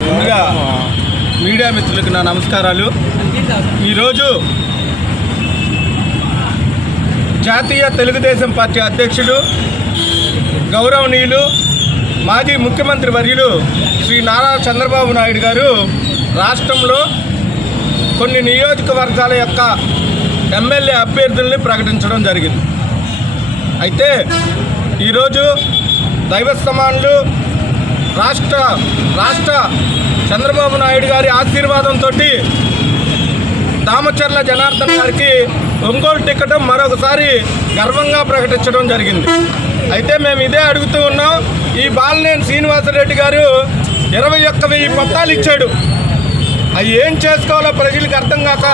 ముందుగా మీడియా మిత్రులకు నా నమస్కారాలు. ఈరోజు జాతీయ తెలుగుదేశం పార్టీ అధ్యక్షుడు గౌరవనీయులు మాజీ ముఖ్యమంత్రి వర్యులు శ్రీ నారా చంద్రబాబు నాయుడు గారు రాష్ట్రంలో కొన్ని నియోజకవర్గాల యొక్క ఎమ్మెల్యే అభ్యర్థుల్ని ప్రకటించడం జరిగింది. అయితే ఈరోజు దైవ సమానులు రాష్ట్ర చంద్రబాబు నాయుడు గారి ఆశీర్వాదంతో దామచర్ల జనార్దన్ గారికి ఒంగోలు టికెట్ మరొకసారి గర్వంగా ప్రకటించడం జరిగింది. అయితే మేము ఇదే అడుగుతూ ఉన్నాం. ఈ బాలినేని శ్రీనివాసరెడ్డి గారు 21,000 పట్టాలు ఇచ్చాడు. అవి ఏం చేసుకోవాలో ప్రజలకు అర్థం కాక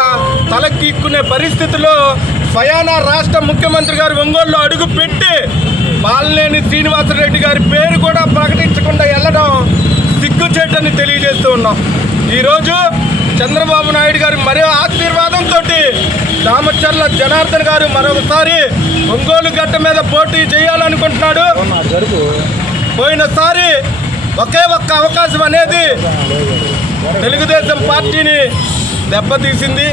తలకిక్కునే పరిస్థితిలో స్వయాన రాష్ట్ర ముఖ్యమంత్రి గారు ఒంగోలులో అడుగు పెట్టి బాలినేని శ్రీనివాసరెడ్డి గారి పేరు కూడా ప్రకటించకుండా వెళ్ళడం సిగ్గుచేటని తెలియజేస్తూ ఉన్నాం. ఈరోజు చంద్రబాబు నాయుడు గారి మరో ఆశీర్వాదంతో దామచర్ల జనార్దన్ గారు మరొకసారి ఒంగోలు గడ్డ మీద పోటీ చేయాలనుకుంటున్నాడు. పోయినసారి ఒకే ఒక్క అవకాశం అనేది తెలుగుదేశం పార్టీని దెబ్బతీసింది.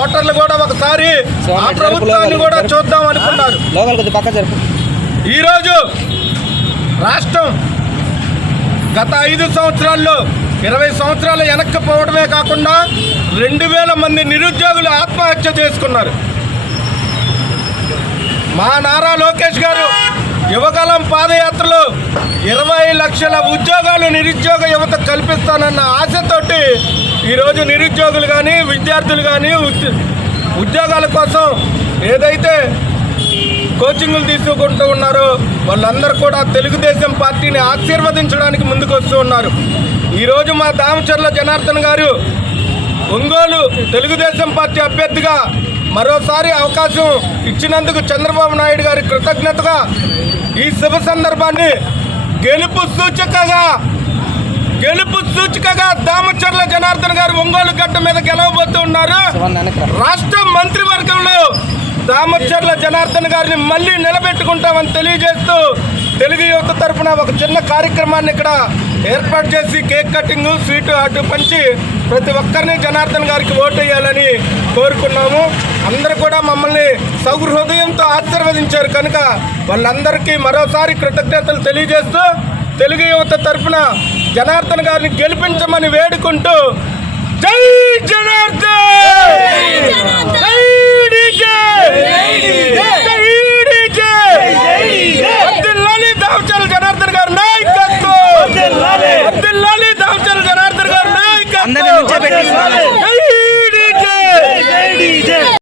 ఓటర్లు కూడా ఒకసారి ఆ ప్రభుత్వాన్ని కూడా చూద్దాం అనుకున్నారు. ఈరోజు రాష్ట్రం గత 5 సంవత్సరాల్లో 20 సంవత్సరాలు వెనక్కి పోవడమే కాకుండా 2,000 మంది నిరుద్యోగులు ఆత్మహత్య చేసుకున్నారు. మా నారా లోకేష్ గారు యువకాలం పాదయాత్రలో 20 లక్షల ఉద్యోగాలు నిరుద్యోగ యువత కల్పిస్తానన్న ఆశతోటి ఈరోజు నిరుద్యోగులు కానీ విద్యార్థులు కానీ ఉద్యోగాల కోసం ఏదైతే కోచింగులు తీసుకుంటూ ఉన్నారో వాళ్ళందరూ కూడా తెలుగుదేశం పార్టీని ఆశీర్వదించడానికి ముందుకు వస్తూ ఉన్నారు. ఈరోజు మా దామచర్ల జనార్దన్ గారు ఒంగోలు తెలుగుదేశం పార్టీ అభ్యర్థిగా మరోసారి అవకాశం ఇచ్చినందుకు చంద్రబాబు నాయుడు గారి కృతజ్ఞతగా ఈ శుభ సందర్భాన్ని గెలుపు సూచికగా దామచర్ల జనార్దన్ గారు ఒంగోలు గడ్డ మీద గెలవబోతూ ఉన్నారు. రాష్ట్ర మంత్రివర్గంలో దామచర్ల జనార్దన్ గారిని మళ్ళీ నిలబెట్టుకుంటామని తెలియజేస్తూ తెలుగు యువత తరఫున ఒక చిన్న కార్యక్రమాన్ని ఇక్కడ ఏర్పాటు చేసి కేక్ కటింగ్ స్వీట్ అటు పంచి ప్రతి ఒక్కరిని జనార్దన్ గారికి ఓటు వేయాలని కోరుకున్నాము. అందరూ కూడా మమ్మల్ని సౌహృదయంతో ఆశీర్వదించారు కనుక వాళ్ళందరికీ మరోసారి కృతజ్ఞతలు తెలియజేస్తూ తెలుగు యువత తరఫున జనార్దన్ గారిని గెలిపించమని వేడుకుంటూ జై జనార్దన్, జై డీకే, జై